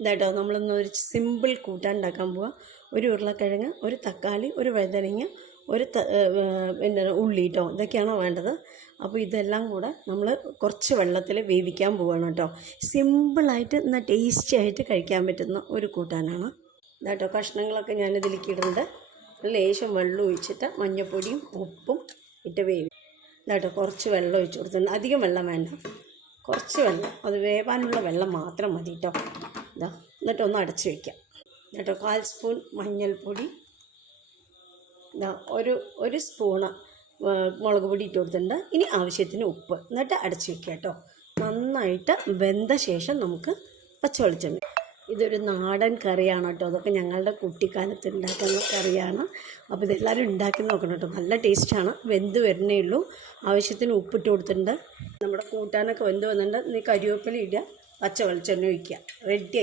ഇതാട്ടോ നമ്മളൊന്ന് ഒരു സിമ്പിൾ കൂട്ടാൻ ഉണ്ടാക്കാൻ പോവാം. ഒരു ഉരുളക്കിഴങ്ങ്, ഒരു തക്കാളി, ഒരു വഴുതനങ്ങ, ഒരു പിന്നെ ഉള്ളി കേട്ടോ, ഇതൊക്കെയാണോ വേണ്ടത്. അപ്പോൾ ഇതെല്ലാം കൂടെ നമ്മൾ കുറച്ച് വെള്ളത്തിൽ വേവിക്കാൻ പോവുകയാണ് കേട്ടോ. സിമ്പിളായിട്ട് എന്നാൽ ടേസ്റ്റി ആയിട്ട് കഴിക്കാൻ പറ്റുന്ന ഒരു കൂട്ടാനാണ് ഇതാട്ടോ. കഷ്ണങ്ങളൊക്കെ ഞാനിതിലേക്ക് ഇടുന്നുണ്ട്. ലേശം വെള്ളം ഒഴിച്ചിട്ട് മഞ്ഞൾപ്പൊടിയും ഉപ്പും ഇട്ട് വേവി ഇതാട്ടോ. കുറച്ച് വെള്ളം ഒഴിച്ച് കൊടുത്തിട്ടുണ്ട്. അധികം വെള്ളം വേണ്ട, കുറച്ച് വെള്ളം, അത് വേവാനുള്ള വെള്ളം മാത്രം മതി കേട്ടോ. ഇതാ, എന്നിട്ടൊന്ന് അടച്ച് വയ്ക്കാം കേട്ടോ. 1/4 സ്പൂൺ മഞ്ഞൾപ്പൊടി, ഇതാ ഒരു സ്പൂണ് മുളക് പൊടി ഇട്ട് കൊടുത്തിട്ടുണ്ട്. ഇനി ആവശ്യത്തിന് ഉപ്പ്, എന്നിട്ട് അടച്ച് വയ്ക്കുക കേട്ടോ. നന്നായിട്ട് വെന്ത ശേഷം നമുക്ക് പച്ചവെളിച്ചെണ്ണ. ഇതൊരു നാടൻ കറിയാണ് കേട്ടോ. അതൊക്കെ ഞങ്ങളുടെ കുട്ടിക്കാലത്ത് ഉണ്ടാക്കുന്ന കറിയാണ്. അപ്പോൾ ഇതെല്ലാവരും ഉണ്ടാക്കി നോക്കണം കേട്ടോ. നല്ല ടേസ്റ്റാണ്. വെന്ത് വരുന്നേ ഉള്ളൂ. ആവശ്യത്തിന് ഉപ്പിട്ട് കൊടുത്തിട്ടുണ്ട്. നമ്മുടെ കൂട്ടാനൊക്കെ വെന്ത് വന്നിട്ടുണ്ട്. നീ കരിവേപ്പില ഇടുക, പച്ച വെളിച്ചെണ്ണ ഒഴിക്കുക. റെഡി.